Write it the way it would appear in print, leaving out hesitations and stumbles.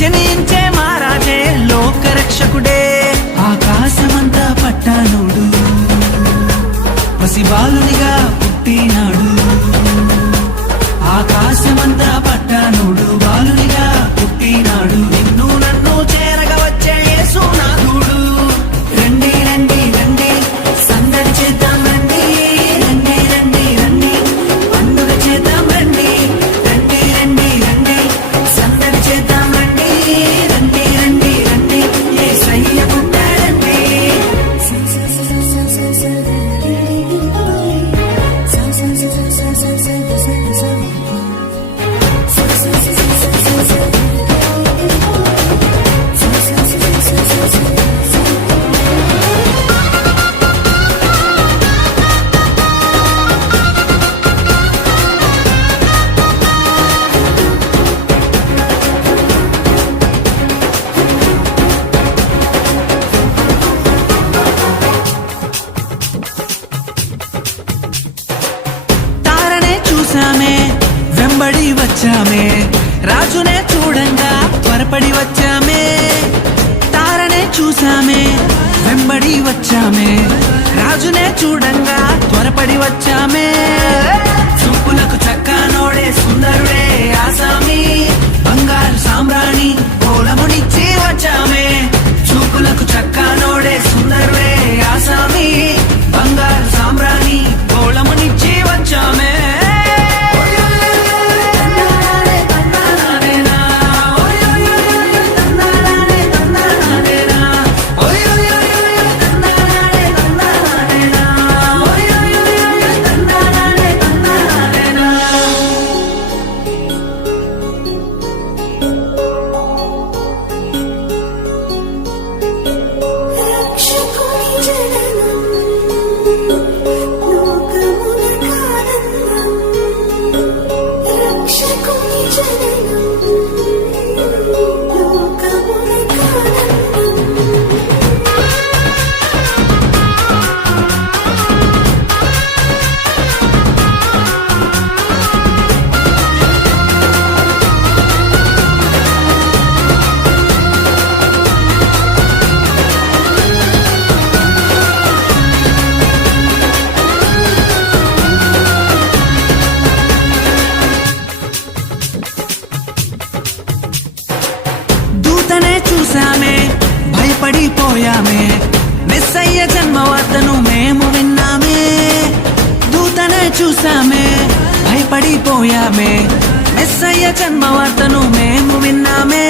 జనించే మారాజే లోకరక్షకుడే ఆకాశమంతా పట్టానుడు పసిబాలునిగా పుట్టినాడు ఆకాశమంతా పట్టానుడు బాలునిగా పుట్టినాడు నిన్ను నన్ను చేరగా వచ్చే యేసునాథుడు రండి రండి రండి సందడి చేద్దాం రండి రండి రండి రండి పండుగ చేద్దాం రండి రండి రండి రండి సందడి చేద్దాం రండి రండి రండి రండి యేసయ్య పుట్టాడండి చూసామే వెంబడి వచ్చామే రాజునే చూడంగా త్వరపడి వచ్చామే తారనే చూసామే వెంబడి వచ్చామే రాజునే చూడంగా త్వరపడి వచ్చామే చూపులకు చక్కనోడే సుందరుడే ఆసామి బంగారు సామ్రాణి కోలమునిచ్చి వచ్చామే చూపులకు చక్కనోడే సుందరుడే ఆసామి బంగారు సామ్రాణి కోలమునిచ్చి వచ్చామే చూసామే భయపడిపోయామే మెస్సయ్య జన్మవార్తను మేము విన్నామే దూతనే చూసామే భయపడిపోయామే మెస్సయ్య జన్మవార్తను మేము విన్నామే